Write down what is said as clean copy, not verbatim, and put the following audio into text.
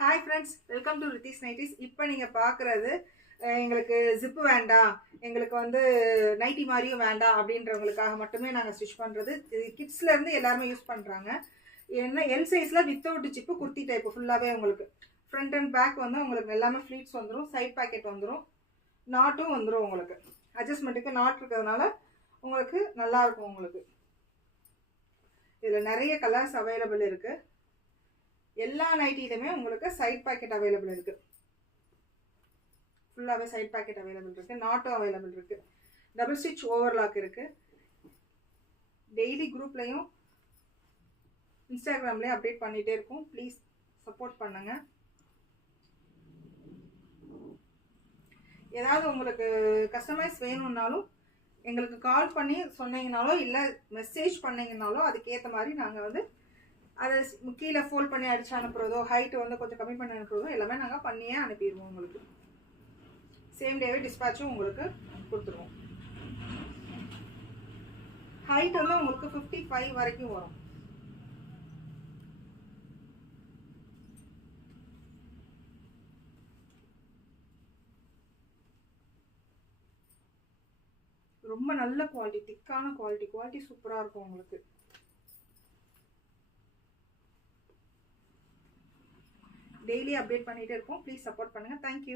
Hi friends, welcome to ரித்திஸ் நைட்டிஸ். இப்போ நீங்கள் பார்க்குறது எங்களுக்கு ஜிப்பு வேண்டாம், எங்களுக்கு வந்து நைட்டி மாதிரியும் வேண்டாம் அப்படின்றவங்களுக்காக மட்டுமே நாங்கள் ஸ்டிச் பண்ணுறது. இது கிட்ஸ்லேருந்து எல்லாருமே யூஸ் பண்ணுறாங்க. என்ன எல் சைஸில் வித்தவுட் ஜிப்பு குர்த்தி டைப்பு ஃபுல்லாகவே உங்களுக்கு ஃப்ரண்ட் அண்ட் பேக் வந்து உங்களுக்கு எல்லாமே ஃப்ளீட்ஸ் வந்துடும், சைட் பாக்கெட் வந்துடும், நாட்டும் வந்துடும். உங்களுக்கு அட்ஜஸ்ட்மெண்ட்டுக்கு நாட் இருக்கிறதுனால உங்களுக்கு நல்லாயிருக்கும். உங்களுக்கு இதில் நிறைய கலர்ஸ் அவைலபிள் இருக்குது. எல்லா நைட்டிலுமே உங்களுக்கு சைட் பாக்கெட் அவைலபிள் இருக்கு. ஃபுல்லாகவே சைட் பாக்கெட் அவைலபிள் இருக்கு, நாட்டும் அவைலபிள் இருக்கு, டபுள் ஸ்டிச் ஓவர்லாக் இருக்கு. டெய்லி குரூப்லையும் இன்ஸ்டாகிராம்லேயும் அப்டேட் பண்ணிட்டே இருக்கும். ப்ளீஸ் சப்போர்ட் பண்ணுங்க. ஏதாவது உங்களுக்கு கஸ்டமைஸ் வேணும்னாலும் எங்களுக்கு கால் பண்ணி சொன்னீங்கனாலோ இல்லை மெசேஜ் பண்ணீங்கனாலோ அதுக்கேற்ற மாதிரி நாங்கள் வந்து அதை கீழே ஃபோல்ட் பண்ணி அடிச்சு அனுப்புறதோ, ஹைட்டு வந்து கொஞ்சம் கம்மி பண்ணி அனுப்புறதோ எல்லாமே நாங்கள் பண்ணியே அனுப்பிடுவோம். உங்களுக்கு சேம் டேவே டிஸ்பேச்சும் உங்களுக்கு கொடுத்துருவோம். ஹைட் வந்து உங்களுக்கு 55 வரைக்கும் வரும். ரொம்ப நல்ல குவாலிட்டி, திக்கான குவாலிட்டி சூப்பராக இருக்கும். உங்களுக்கு டெய்லி அப்டேட் பண்ணிகிட்டே இருக்கோம். ப்ளீஸ் சப்போர்ட் பண்ணுங்கள். தேங்க்யூ.